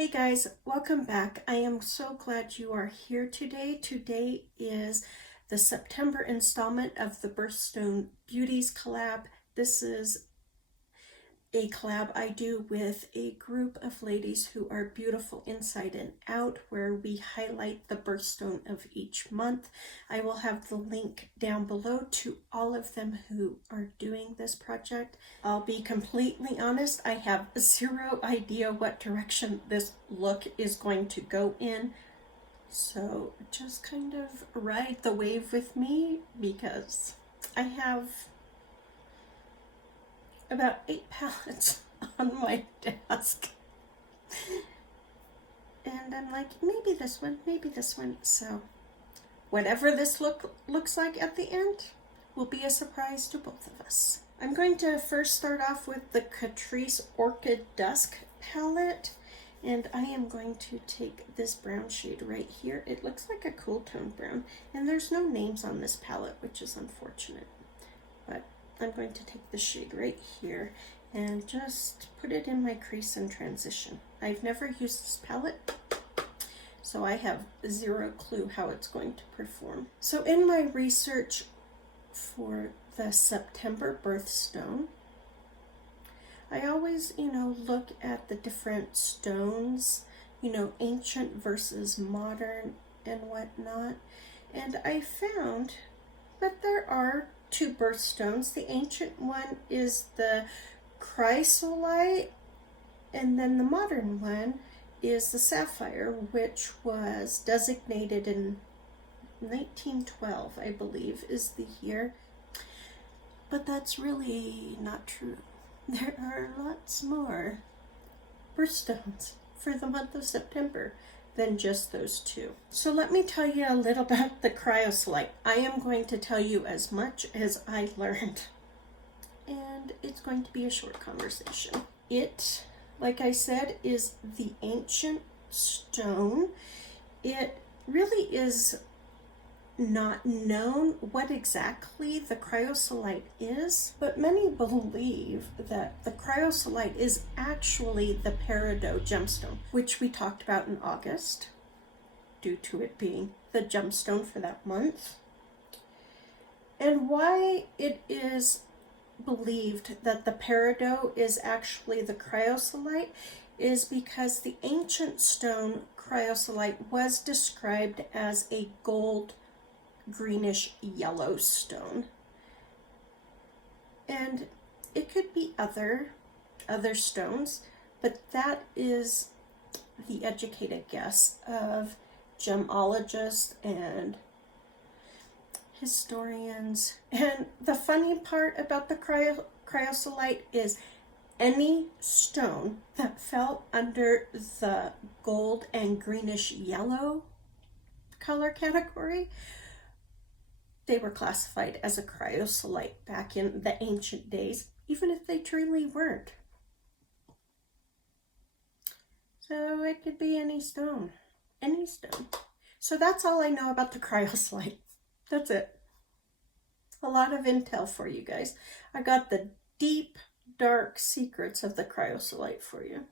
Hey guys, welcome back. I am so glad you are here today. Today is the September installment of the Birthstone Beauties collab. This is a collab I do with a group of ladies who are beautiful inside and out, where we highlight the birthstone of each month. I will have the link down below to all of them who are doing this project. I'll be completely honest, I have zero idea what direction this look is going to go in. So just kind of ride the wave with me, because I have about 8 palettes on my desk. And I'm like, maybe this one, maybe this one. So whatever this looks like at the end will be a surprise to both of us. I'm going to first start off with the Catrice Orchid Dusk palette. And I am going to take this brown shade right here. It looks like a cool tone brown. And there's no names on this palette, which is unfortunate. But I'm going to take the shade right here and just put it in my crease and transition. I've never used this palette, so I have zero clue how it's going to perform. So in my research for the September birthstone, I always, look at the different stones, ancient versus modern and whatnot. And I found that there are two birthstones. The ancient one is the chrysolite, and then the modern one is the sapphire, which was designated in 1912, I believe, is the year. But that's really not true. There are lots more birthstones for the month of September than just those two. So let me tell you a little about the chrysolite. I am going to tell you as much as I learned, and it's going to be a short conversation. It, like I said, is the ancient stone. It really is not known what exactly the chrysolite is, but many believe that the chrysolite is actually the peridot gemstone, which we talked about in August, due to it being the gemstone for that month. And why it is believed that the peridot is actually the chrysolite is because the ancient stone chrysolite was described as a gold greenish yellow stone, and it could be other stones, but that is the educated guess of gemologists and historians. And the funny part about the chrysolite is any stone that fell under the gold and greenish yellow color category, they were classified as a chrysolite back in the ancient days, even if they truly weren't. So it could be any stone, any stone. So that's all I know about the chrysolite. That's it. A lot of intel for you guys. I got the deep, dark secrets of the chrysolite for you.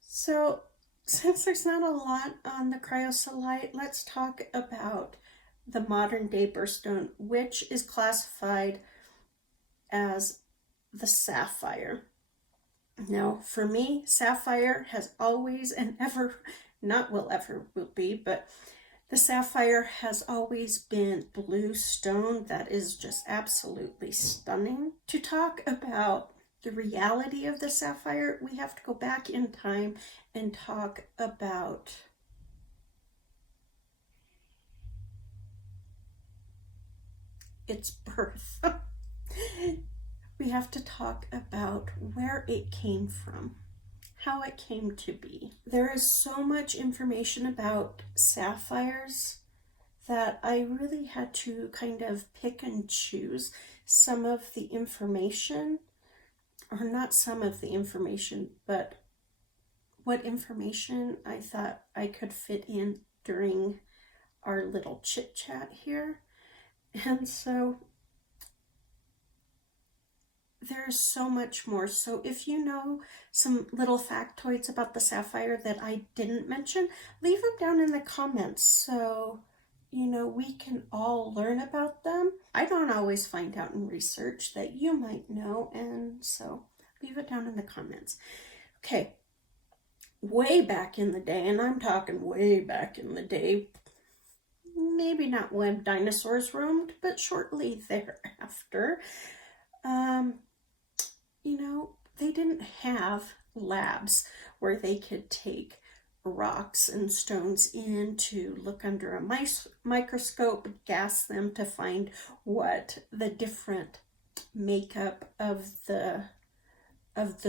So since there's not a lot on the chrysolite, let's talk about the modern day birthstone, which is classified as the sapphire. Now, for me, sapphire has always and ever, not will ever will be, but the sapphire has always been blue stone that is just absolutely stunning. To talk about the reality of the sapphire, we have to go back in time and talk about its birth. We have to talk about where it came from, how it came to be. There is so much information about sapphires that I really had to kind of pick and choose some of the information, or not some of the information, but what information I thought I could fit in during our little chit chat here. And so there's so much more. So if you know some little factoids about the sapphire that I didn't mention, leave them down in the comments so we can all learn about them. I don't always find out in research that you might know, and so leave it down in the comments. Okay, way back in the day, and I'm talking way back in the day, maybe not when dinosaurs roamed, but shortly thereafter, they didn't have labs where they could take rocks and stones in to look under a microscope, gas them to find what the different makeup of the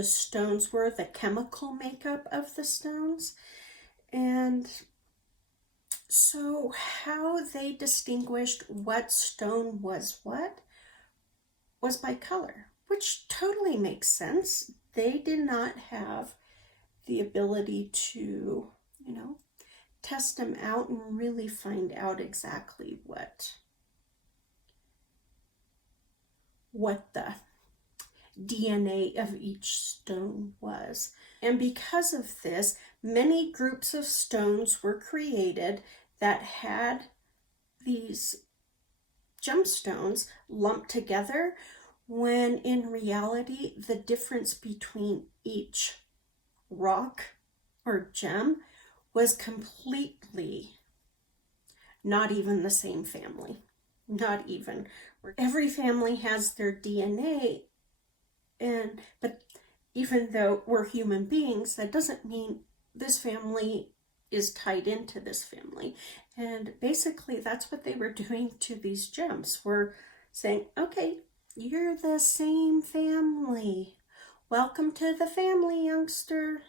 stones were, the chemical makeup of the stones. And so how they distinguished what stone was what was by color, which totally makes sense. They did not have the ability to, test them out and really find out exactly what the DNA of each stone was. And because of this, many groups of stones were created that had these gemstones lumped together, when in reality the difference between each rock or gem was completely not even the same family. Not even. Every family has their DNA, but even though we're human beings, that doesn't mean this family is tied into this family. And basically that's what they were doing to these gems. We're saying, okay, you're the same family. Welcome to the family, youngster.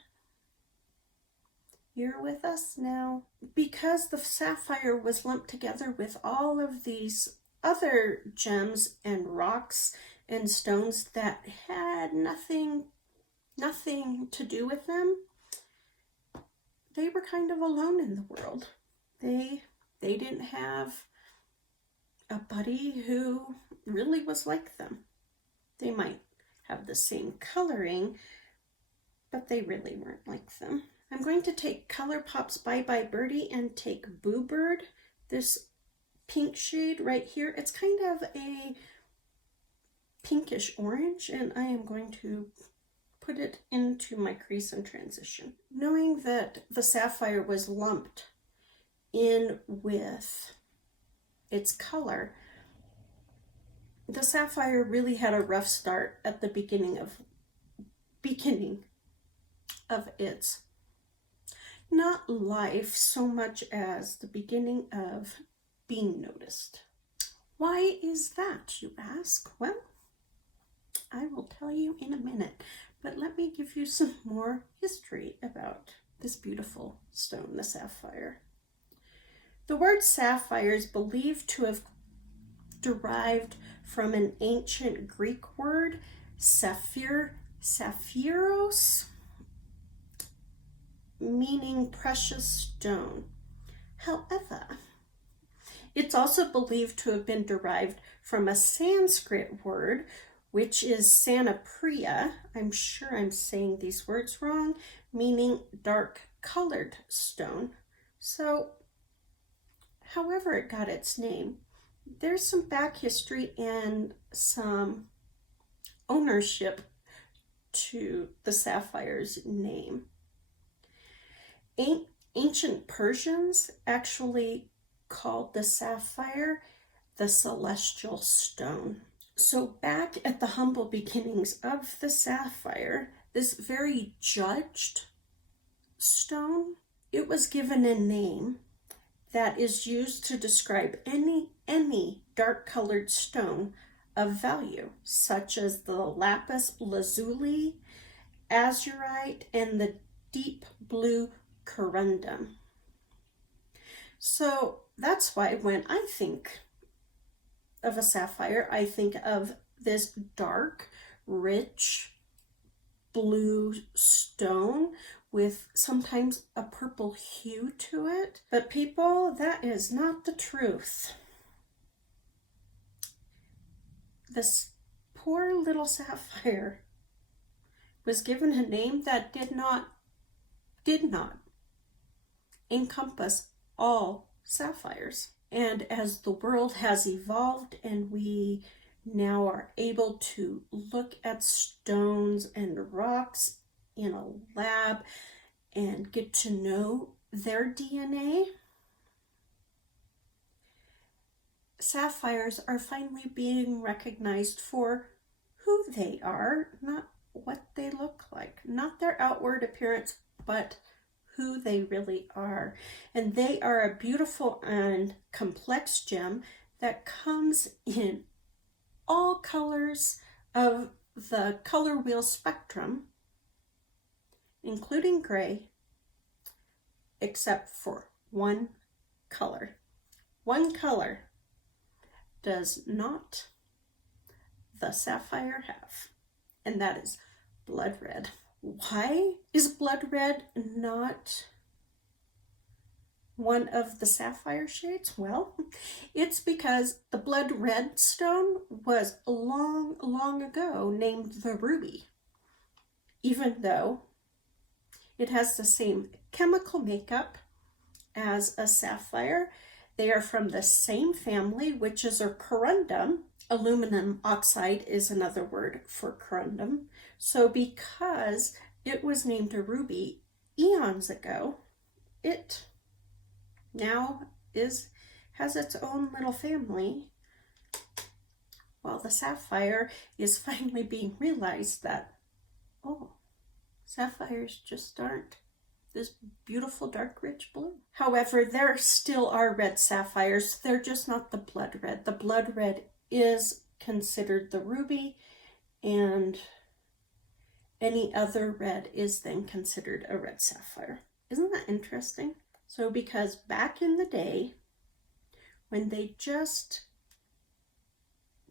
You're with us now. Because the sapphire was lumped together with all of these other gems and rocks and stones that had nothing to do with them, they were kind of alone in the world. They didn't have a buddy who really was like them. They might have the same coloring, but they really weren't like them. I'm going to take ColourPop's Bye Bye Birdie and take Boo Bird, this pink shade right here. It's kind of a pinkish orange, and I am going to put it into my crease and transition. Knowing that the sapphire was lumped in with its color, the sapphire really had a rough start at the beginning of its, not life so much as the beginning of being noticed. Why is that, you ask? Well, I will tell you in a minute, but let me give you some more history about this beautiful stone, the sapphire. The word sapphire is believed to have derived from an ancient Greek word, saphiros, meaning precious stone. However, it's also believed to have been derived from a Sanskrit word, which is Sanapriya. I'm sure I'm saying these words wrong, meaning dark colored stone. So, however it got its name, there's some back history and some ownership to the sapphire's name. Ancient Persians actually called the sapphire the celestial stone. So back at the humble beginnings of the sapphire, this very judged stone, it was given a name that is used to describe any dark colored stone of value, such as the lapis lazuli, azurite, and the deep blue corundum. So that's why when I think of a sapphire, I think of this dark, rich blue stone with sometimes a purple hue to it. But people, that is not the truth. This poor little Sapphire was given a name that did not encompass all sapphires. And as the world has evolved and we now are able to look at stones and rocks in a lab and get to know their DNA, sapphires are finally being recognized for who they are, not what they look like, not their outward appearance, but who they really are. And they are a beautiful and complex gem that comes in all colors of the color wheel spectrum, including gray, except for one color. One color does not the sapphire have, and that is blood red. Why is blood red not one of the sapphire shades? Well, it's because the blood red stone was long ago named the ruby, even though it has the same chemical makeup as a sapphire. They are from the same family, which is a corundum. Aluminum oxide is another word for corundum. So because it was named a ruby eons ago, it now has its own little family, while the sapphire is finally being realized that, oh, sapphires just aren't this beautiful dark rich blue. However, there still are red sapphires. They're just not the blood red. The blood red is considered the ruby, and any other red is then considered a red sapphire. Isn't that interesting? So because back in the day, when they just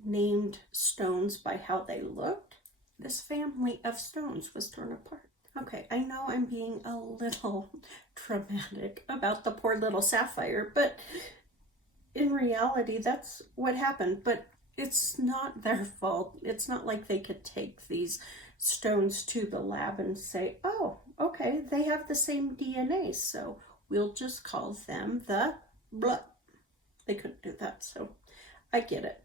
named stones by how they looked, this family of stones was torn apart. Okay, I know I'm being a little dramatic about the poor little sapphire, but in reality, that's what happened. But it's not their fault. It's not like they could take these stones to the lab and say, oh, okay, they have the same DNA, so we'll just call them the blood. They couldn't do that, so I get it.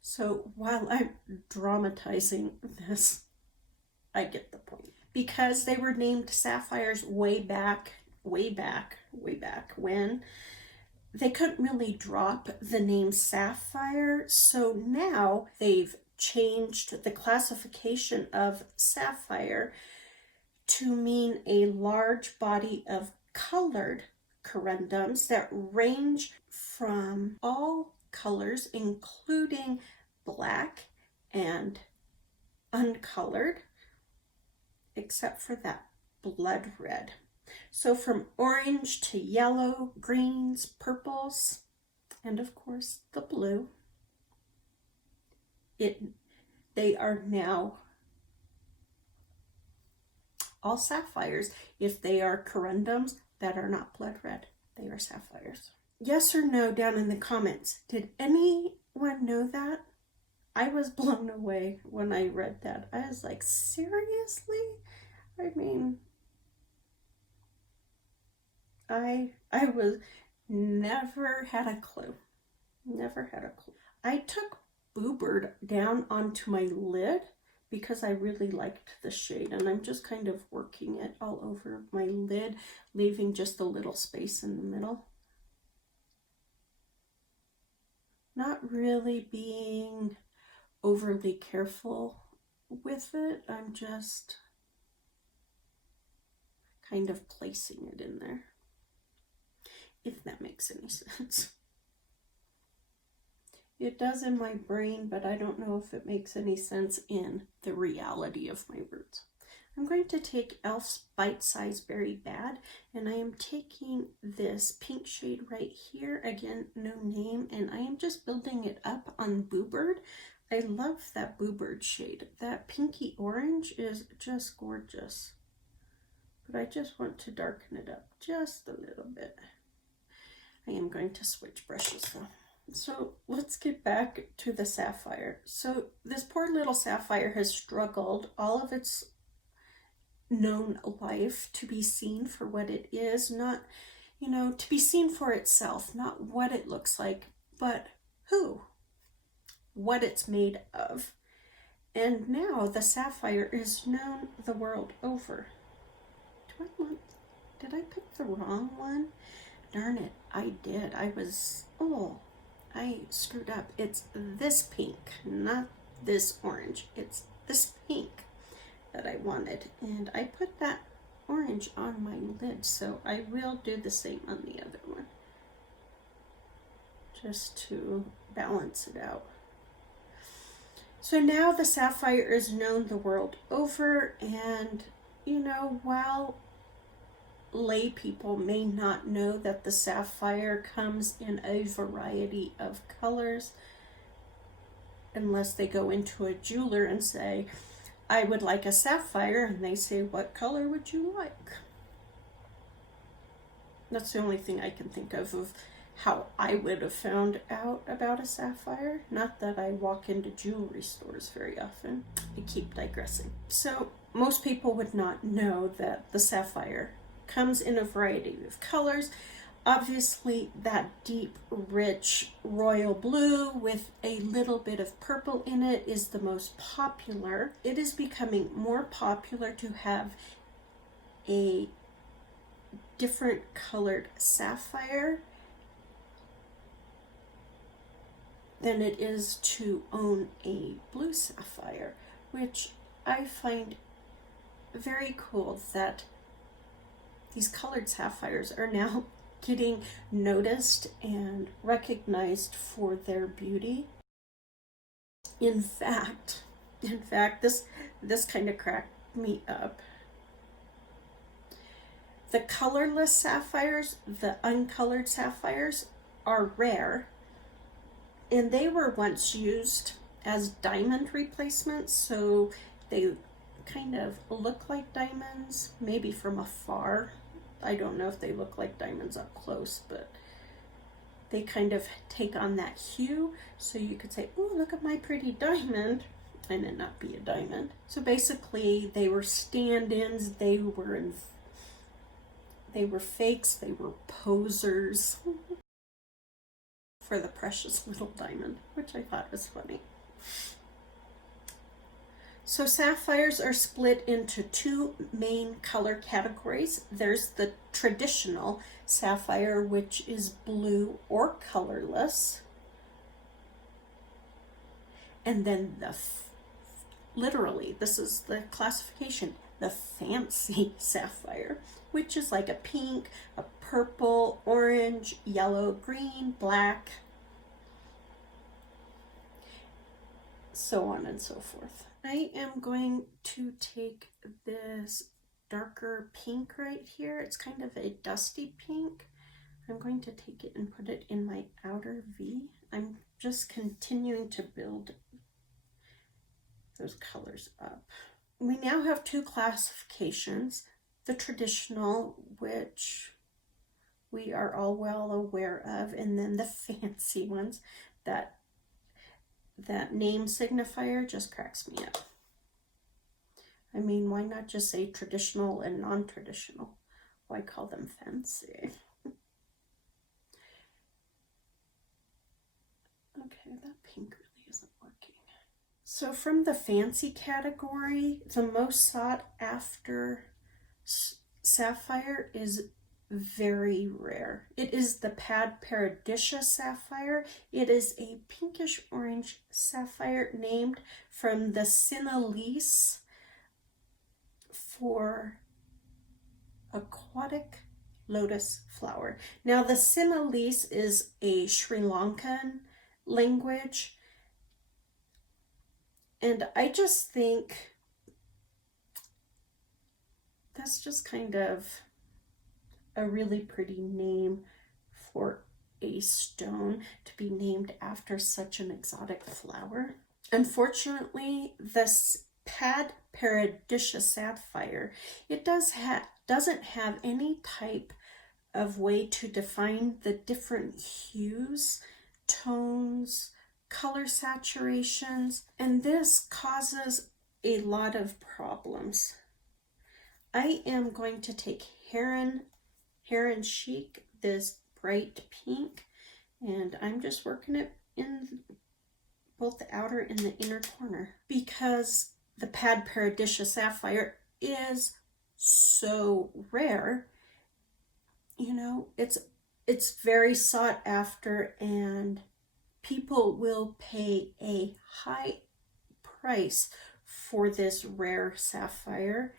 So while I'm dramatizing this, I get the point. Because they were named sapphires way back when, they couldn't really drop the name sapphire. So now they've changed the classification of sapphire to mean a large body of colored corundums that range from all colors, including black and uncolored, except for that blood red. So from orange to yellow, greens, purples, and of course the blue, they are now all sapphires. If they are corundums that are not blood red, they are sapphires. Yes or no down in the comments. Did anyone know that? I was blown away when I read that. I was like, seriously? I mean, I was never had a clue. Never had a clue. I took Boobird down onto my lid because I really liked the shade, and I'm just kind of working it all over my lid, leaving just a little space in the middle. Not really being overly careful with it. I'm just kind of placing it in there, if that makes any sense. It does in my brain, but I don't know if it makes any sense in the reality of my words. I'm going to take Elf's Bite Size Berry Bad, and I am taking this pink shade right here, again, no name, and I am just building it up on Boobird. I love that Boobird shade. That pinky orange is just gorgeous, but I just want to darken it up just a little bit. I am going to switch brushes though. So let's get back to the sapphire. So this poor little sapphire has struggled all of its known life to be seen for what it is, not, to be seen for itself, not what it looks like, but what it's made of. And now the sapphire is known the world over. Did I pick the wrong one? Darn it, I did. I screwed up. It's this pink, not this orange. It's this pink that I wanted. And I put that orange on my lid, so I will do the same on the other one, just to balance it out. So now the sapphire is known the world over, and while lay people may not know that the sapphire comes in a variety of colors, unless they go into a jeweler and say, I would like a sapphire, and they say, what color would you like? That's the only thing I can think of how I would have found out about a sapphire. Not that I walk into jewelry stores very often. I keep digressing. So most people would not know that the sapphire comes in a variety of colors. Obviously, that deep, rich royal blue with a little bit of purple in it is the most popular. It is becoming more popular to have a different colored sapphire than it is to own a blue sapphire, which I find very cool that these colored sapphires are now getting noticed and recognized for their beauty. In fact, this kind of cracked me up. The colorless sapphires, the uncolored sapphires, are rare, and they were once used as diamond replacements, so they kind of look like diamonds, maybe from afar. I don't know if they look like diamonds up close, but they kind of take on that hue, so you could say, oh, look at my pretty diamond, and it not be a diamond. So basically, they were stand-ins, they were fakes, they were posers for the precious little diamond, which I thought was funny. So sapphires are split into two main color categories. There's the traditional sapphire, which is blue or colorless. And then literally, this is the classification, the fancy sapphire, which is like a pink, a purple, orange, yellow, green, black, so on and so forth. I am going to take this darker pink right here. It's kind of a dusty pink. I'm going to take it and put it in my outer V. I'm just continuing to build those colors up. We now have two classifications. The traditional, which we are all well aware of, and then the fancy ones. That name signifier just cracks me up. I mean, why not just say traditional and non-traditional? Why call them fancy? Okay, that pink really isn't working. So from the fancy category, the most sought after sapphire is very rare. It is the Pad Paradisha sapphire. It is a pinkish orange sapphire named from the Sinhalese for aquatic lotus flower. Now the Sinhalese is a Sri Lankan language, and I just think that's just kind of a really pretty name for a stone to be named after such an exotic flower. Unfortunately, this Pad Paradisha sapphire, it doesn't have any type of way to define the different hues tones, color saturations, and this causes a lot of problems. I am going to take Heron Chic, this bright pink, and I'm just working it in both the outer and the inner corner because the Pad Paradisha Sapphire is so rare. You know, it's very sought after, and people will pay a high price for this rare sapphire.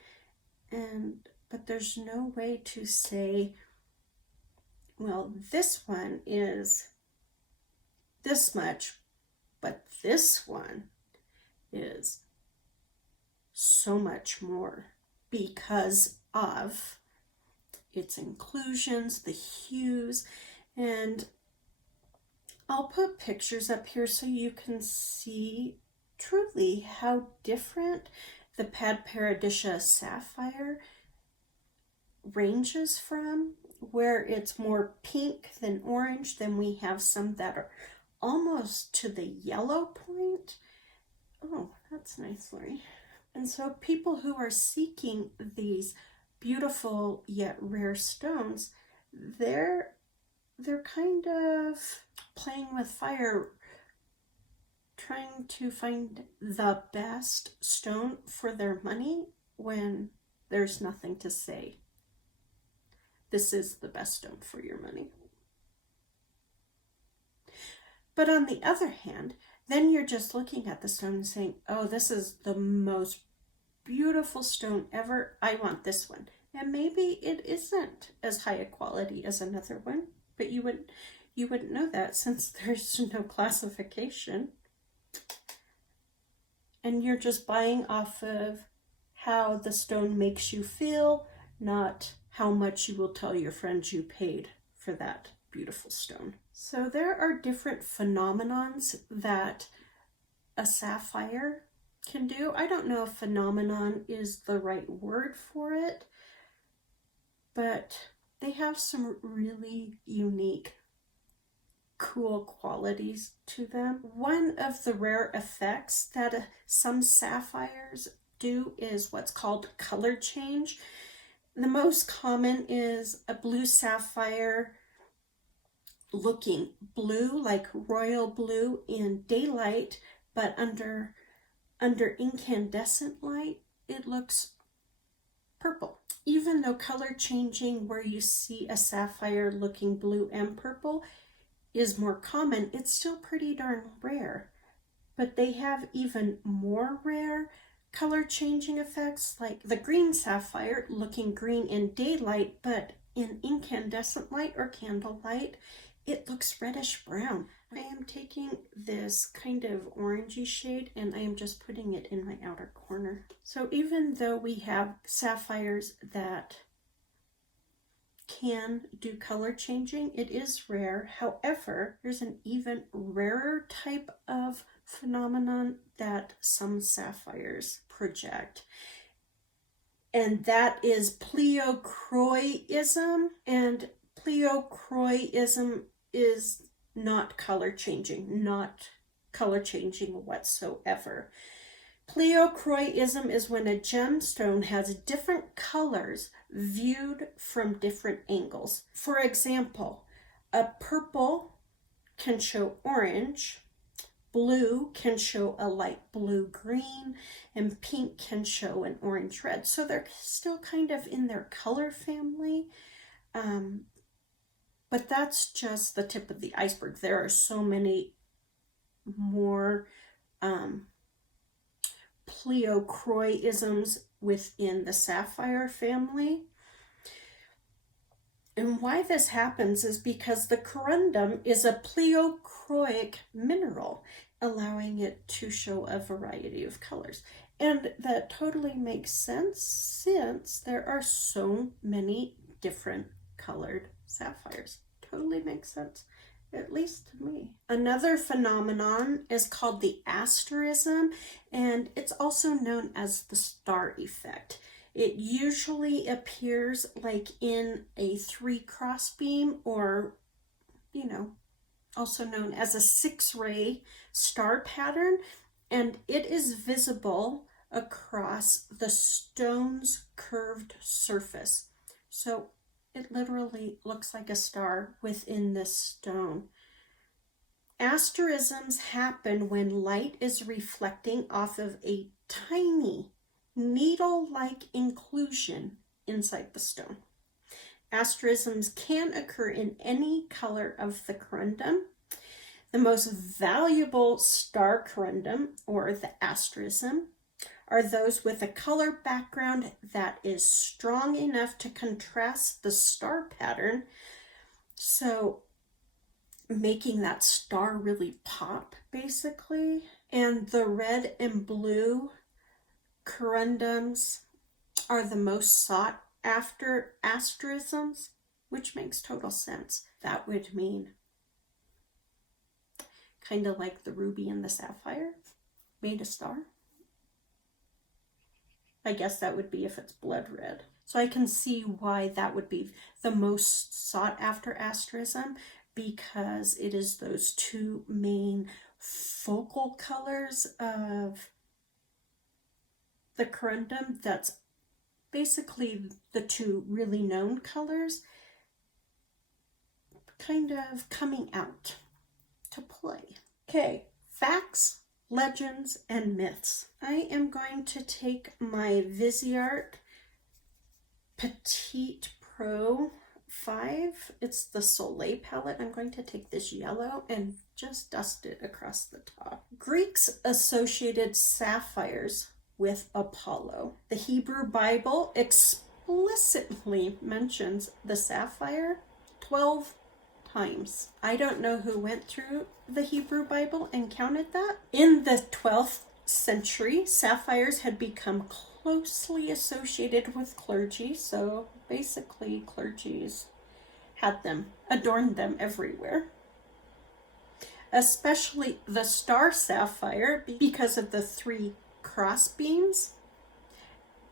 But there's no way to say, well, this one is this much, but this one is so much more because of its inclusions, the hues, and I'll put pictures up here so you can see truly how different the Pad Paradisha Sapphire ranges from, where it's more pink than orange. Then we have some that are almost to the yellow point. Oh, that's nice, Lori. And so people who are seeking these beautiful yet rare stones, they're kind of playing with fire, trying to find the best stone for their money when there's nothing to say this is the best stone for your money. But on the other hand, then you're just looking at the stone and saying, oh, this is the most beautiful stone ever. I want this one. And maybe it isn't as high a quality as another one, but you wouldn't know that since there's no classification. And you're just buying off of how the stone makes you feel, not how much you will tell your friends you paid for that beautiful stone. So there are different phenomenons that a sapphire can do. I don't know if phenomenon is the right word for it, but they have some really unique, cool qualities to them. One of the rare effects that some sapphires do is what's called color change. The most common is a blue sapphire looking blue, like royal blue in daylight, but under incandescent light, it looks purple. Even though color changing where you see a sapphire looking blue and purple is more common, it's still pretty darn rare. But they have even more rare color changing effects, like the green sapphire looking green in daylight, but in incandescent light or candlelight, it looks reddish brown. I am taking this kind of orangey shade and I am just putting it in my outer corner. So even though we have sapphires that can do color changing, it is rare. However, there's an even rarer type of phenomenon that some sapphires project, and that is pleochroism. And pleochroism is not color changing whatsoever. Pleochroism is when a gemstone has different colors viewed from different angles. For example, a purple can show orange, blue can show a light blue-green, and pink can show an orange-red. So they're still kind of in their color family. But that's just the tip of the iceberg. There are so many more pleochroisms within the sapphire family. And why this happens is because the corundum is a pleochroic mineral, allowing it to show a variety of colors. And that totally makes sense since there are so many different colored sapphires. Totally makes sense, at least to me. Another phenomenon is called the asterism, and it's also known as the star effect. It usually appears like in a 3 crossbeam or, also known as a 6-ray star pattern, and it is visible across the stone's curved surface. So it literally looks like a star within this stone. Asterisms happen when light is reflecting off of a tiny needle-like inclusion inside the stone. Asterisms can occur in any color of the corundum. The most valuable star corundum, or the asterism, are those with a color background that is strong enough to contrast the star pattern, so making that star really pop, basically. And the red and blue corundums are the most sought after asterisms, which makes total sense. That would mean kind of like the ruby and the sapphire made a star. I guess that would be if it's blood red. So I can see why that would be the most sought after asterism, because it is those two main focal colors of the corundum. That's basically the two really known colors kind of coming out to play. Okay, facts, legends, and myths. I am going to take my Viseart Petite Pro 5. It's the Soleil palette. I'm going to take this yellow and just dust it across the top. Greeks associated sapphires with Apollo. The Hebrew Bible explicitly mentions the sapphire 12 times. I don't know who went through the Hebrew Bible and counted that. In the 12th century, sapphires had become closely associated with clergy, so basically clergies had them, adorned them everywhere. Especially the star sapphire, because of the 3 crossbeams.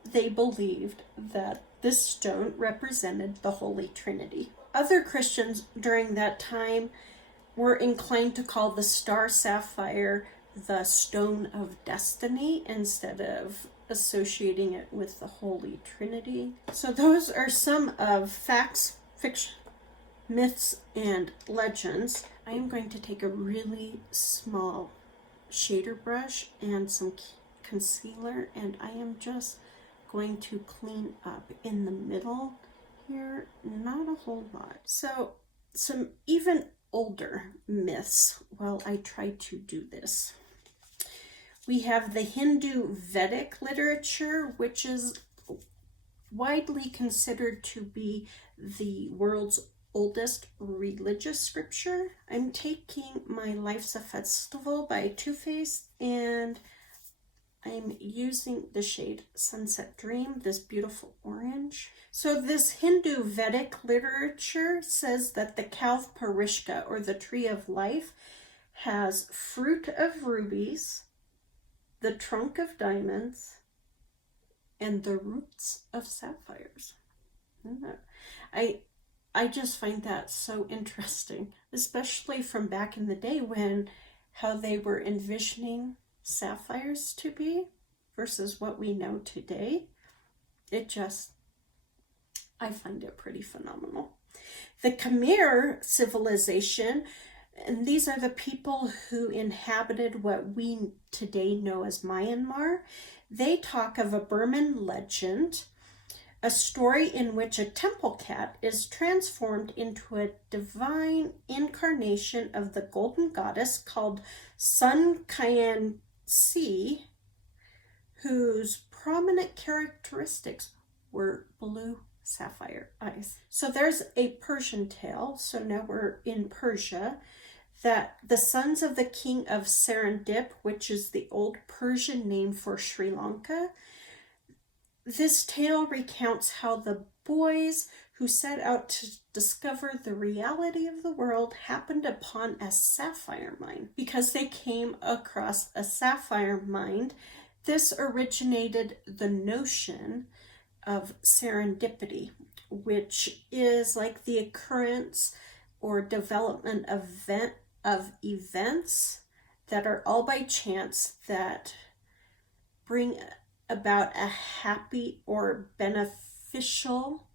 They believed that this stone represented the Holy Trinity. Other Christians during that time were inclined to call the star sapphire the stone of destiny instead of associating it with the Holy Trinity. So those are some of facts, fiction, myths, and legends. I am going to take a really small shader brush and some concealer, and I am just going to clean up in the middle here, not a whole lot. So some even older myths while I try to do this. We have the Hindu Vedic literature, which is widely considered to be the world's oldest religious scripture. I'm taking my Life's a Festival by Too Faced, and I'm using the shade Sunset Dream, this beautiful orange. So this Hindu Vedic literature says that the Kalv-Parishka, or the Tree of Life, has fruit of rubies, the trunk of diamonds, and the roots of sapphires. I just find that so interesting, especially from back in the day when how they were envisioning sapphires to be versus what we know today. I find it pretty phenomenal. The Khmer civilization, and these are the people who inhabited what we today know as Myanmar. They talk of a Burman legend, a story in which a temple cat is transformed into a divine incarnation of the golden goddess called Sun Kyan Si, whose prominent characteristics were blue sapphire eyes. So there's a Persian tale, so now we're in Persia, that the sons of the king of Serendip, which is the old Persian name for Sri Lanka, this tale recounts how the boys who set out to discover the reality of the world happened upon a sapphire mine. Because they came across a sapphire mine, this originated the notion of serendipity, which is like the occurrence or development event of events that are all by chance that bring about a happy or beneficial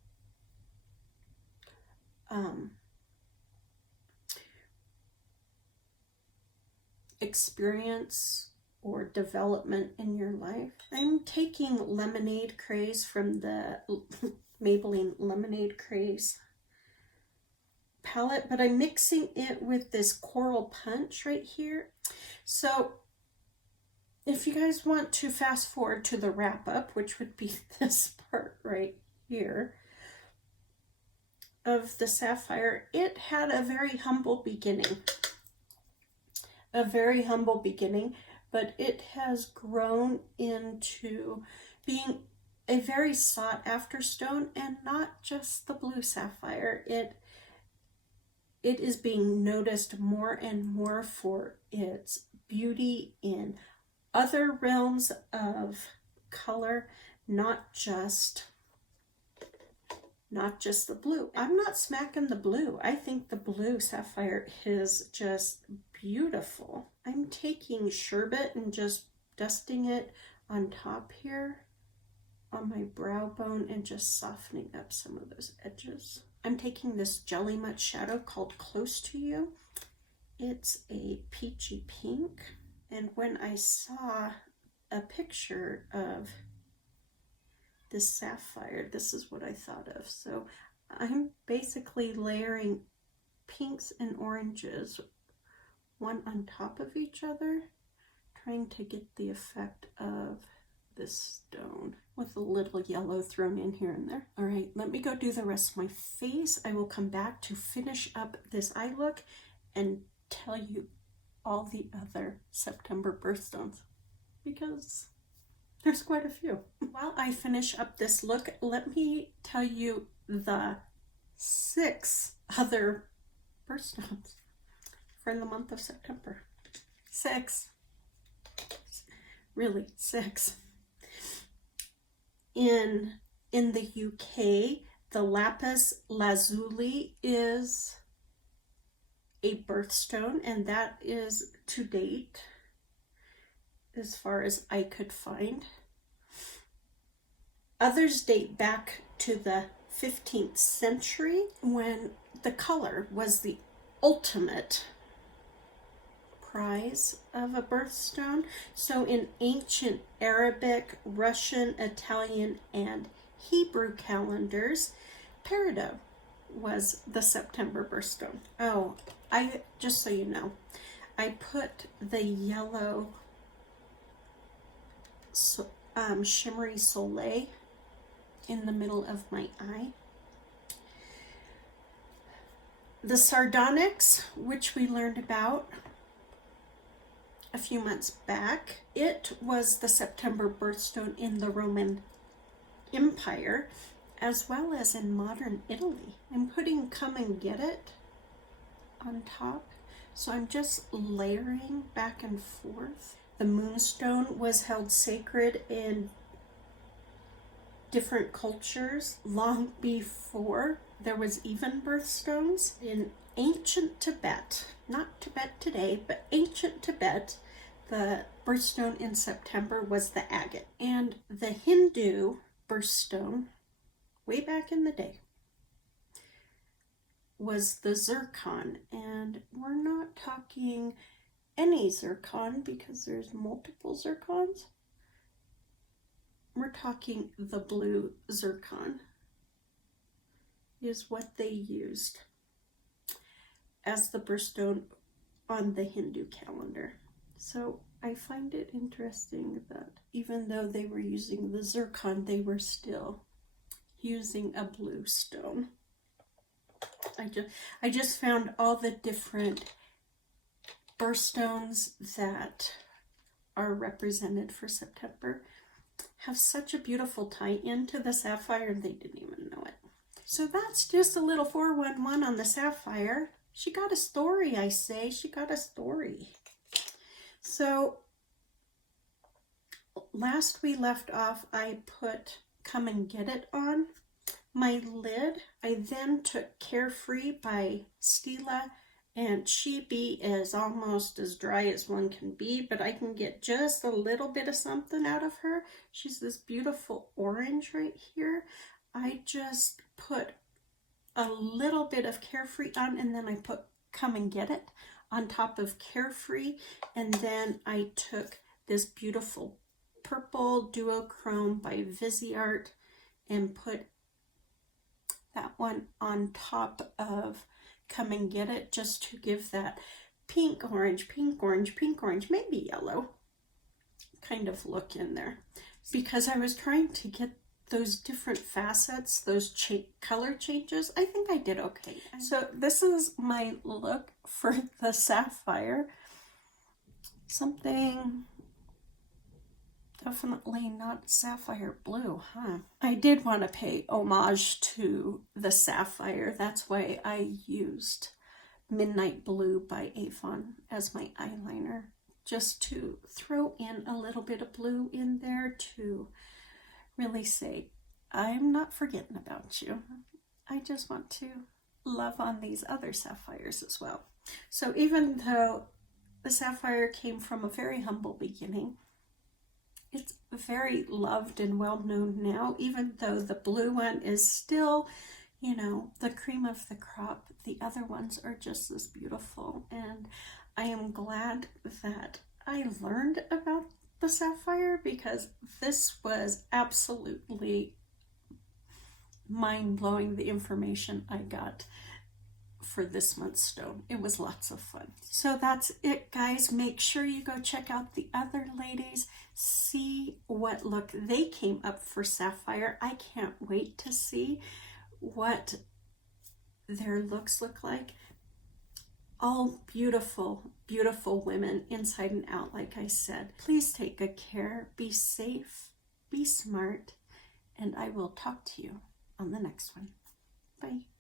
experience or development in your life. I'm taking Lemonade Craze from the Maybelline Lemonade Craze palette, but I'm mixing it with this Coral Punch right here. So if you guys want to fast forward to the wrap up, which would be this part right here of the Sapphire, it had a very humble beginning. A very humble beginning, but it has grown into being a very sought after stone, and not just the blue sapphire. It is being noticed more and more for its beauty in other realms of color, not just the blue. I'm not smacking the blue. I think the blue sapphire is just beautiful. I'm taking sherbet and just dusting it on top here on my brow bone and just softening up some of those edges. I'm taking this Jelly Mutt shadow called Close to You. It's a peachy pink, and when I saw a picture of this sapphire, this is what I thought of. So I'm basically layering pinks and oranges one on top of each other, trying to get the effect of this stone with a little yellow thrown in here and there. All right, let me go do the rest of my face. I will come back to finish up this eye look and tell you all the other September birthstones, because there's quite a few. While I finish up this look, let me tell you the 6 other birthstones for the month of September. 6. Really, 6. In the UK, the lapis lazuli is a birthstone, and that is to date, as far as I could find. Others date back to the 15th century, when the color was the ultimate prize of a birthstone. So in ancient Arabic, Russian, Italian, and Hebrew calendars, peridot was the September birthstone. Oh, I just so you know, I put the yellow shimmery soleil in the middle of my eye. The sardonyx, which we learned about a few months back, it was the September birthstone in the Roman Empire, as well as in modern Italy. I'm putting Come and Get It on top, so I'm just layering back and forth. The moonstone was held sacred in different cultures long before there was even birthstones. In ancient Tibet, not Tibet today, but ancient Tibet, the birthstone in September was the agate. And the Hindu birthstone, way back in the day, was the zircon. And we're not talking any zircon, because there's multiple zircons. We're talking the blue zircon is what they used as the birthstone on the Hindu calendar. So I find it interesting that even though they were using the zircon, they were still using a blue stone. I just found all the different birthstones that are represented for September have such a beautiful tie-in to the sapphire, and they didn't even know it. So that's just a little 411 on the sapphire. She got a story, I say. She got a story. So last we left off, I put Come and Get It on my lid. I then took Carefree by Stila And she bee is almost as dry as one can be, but I can get just a little bit of something out of her. She's this beautiful orange right here. I just put a little bit of Carefree on, and then I put Come and Get It on top of Carefree, and then I took this beautiful purple duochrome by Viseart and put that one on top of Come and Get It, just to give that pink orange, pink orange, pink orange, maybe yellow kind of look in there, because I was trying to get those different facets, those color changes. I think I did okay. So this is my look for the Sapphire. Something definitely not sapphire blue, huh? I did want to pay homage to the Sapphire. That's why I used Midnight Blue by Avon as my eyeliner, just to throw in a little bit of blue in there to really say, I'm not forgetting about you. I just want to love on these other sapphires as well. So even though the Sapphire came from a very humble beginning, it's very loved and well known now, even though the blue one is still, you know, the cream of the crop. The other ones are just as beautiful, and I am glad that I learned about the Sapphire, because this was absolutely mind-blowing, the information I got for this month's stone. It was lots of fun. So that's it, guys. Make sure you go check out the other ladies, see what look they came up for Sapphire. I can't wait to see what their looks look like. All beautiful, beautiful women inside and out, like I said. Please take good care, be safe, be smart, and I will talk to you on the next one. Bye.